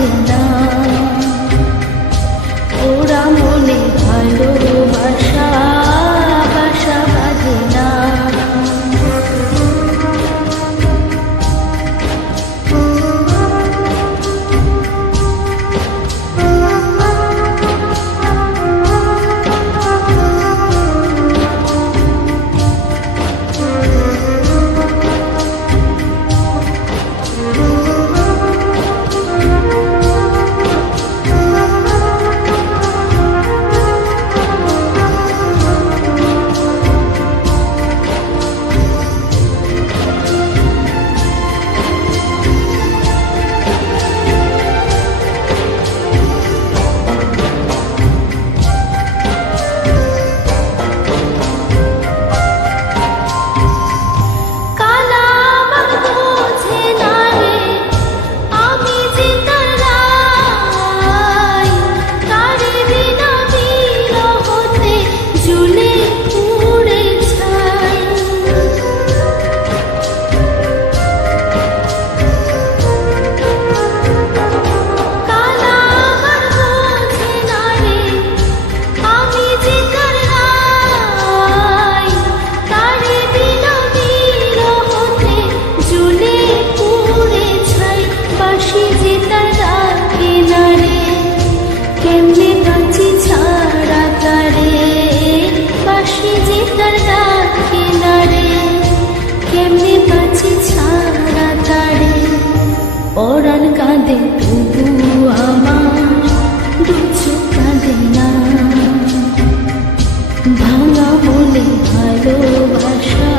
বাঁধে না, ওরা মনে ভালোবাসা বাসা বাঁধে না। পরাণ কাঁদে তবু আমার দু চোখ কাঁদে না, ভাঙা মনে ভালোবাসা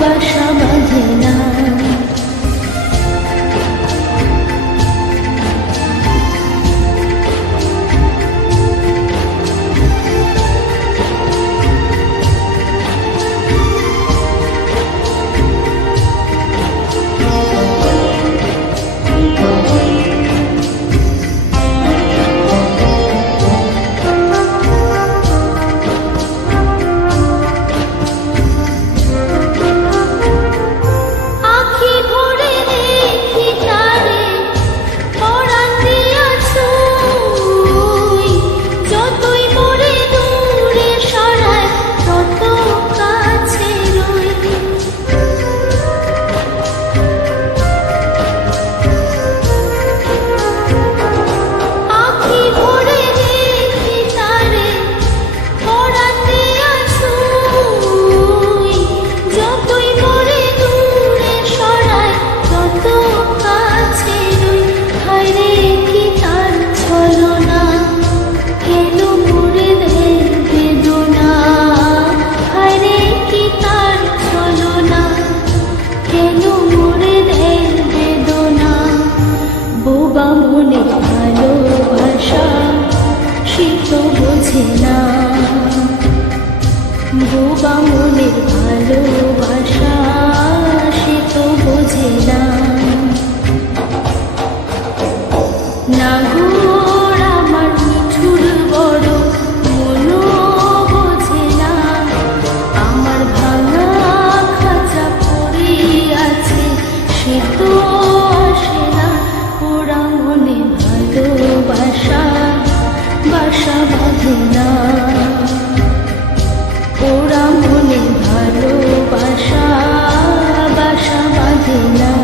বাসা বাঁধে না। মনে ভালোবাসা সে তো বোঝে না, বোবা মনের ভালোবাসা সে তো বোঝে না। নাগর আমার মিঠুর বড় মনো বোঝে না, আমার ভাঙা খাঁচা পড়ে আছে সে তো আসে না। ওরা মনে ভালোবাসা বাসা বাঁধে না, ওরা মনে ভালোবাসা বাসা বাঁধে না।